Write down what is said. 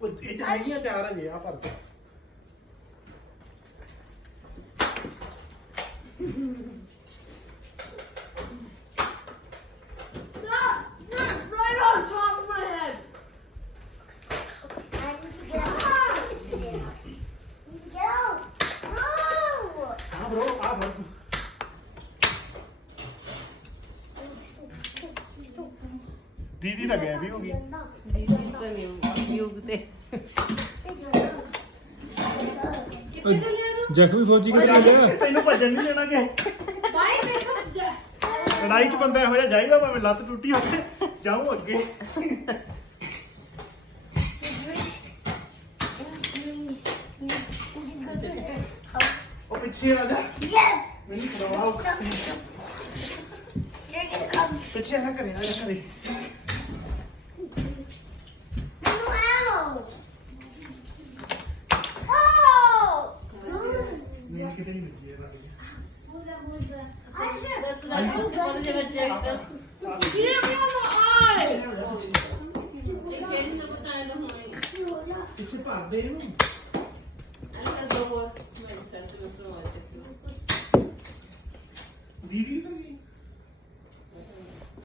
ਪੁੱਛ ਇਹ ਚ ਹੈਗੀਆਂ 4 ਅਜੇ ਆ ਭਰ ਕੇ Right on top of my head. I need to get out. Need to get out. Bro. ਹਾਂ bro ਆ ਭਰ ਦੀਦੀ ਤਾਂ ਗਏ ਵੀ ਹੋ ਗਈ ਦੀਦੀ ਤਾਂ ਨਹੀਂ ਯੋਗ ਤੇ ਜ਼ਖਮੀ ਫੌਜੀ ਕਿੱਥੇ ਆ ਗਿਆ ਤੈਨੂੰ ਭੱਜਣ ਨਹੀਂ ਦੇਣਾ ਕਿ Why did they come? ਲੜਾਈ ਚ ਬੰਦਾ ਇਹੋ ਜਿਹਾ ਜਾਈਦਾ ਭਾਵੇਂ ਲੱਤ ਟੁੱਟੀ ਹੋਵੇ ਜਾਊਂ ਅੱਗੇ ਉਹ ਪਿੱਛੇ ਆ ਜਾ Yes. ਮੈਨੂੰ ਖੜਾਓ You're gonna come. ਪਿੱਛੇ ਆ ਕਰੇ ਆ ਜਾ ਕਰੇ No ammo. Oh. ਮੈਨੂੰ ਕਿਤੇ ਨਹੀਂ ਮਿਲੀ ਇਹ ਵਾਲੀ I should. ਉਹਦੇ ਦੇ ਬੱਚੇ You hit me on the eye. ਕਿਹੜੀ ਨੂੰ ਬਤਾਇਆ ਹੋਣਾ ਪਿੱਛੇ ਭਰ ਦੇ ਇਹਨੂੰ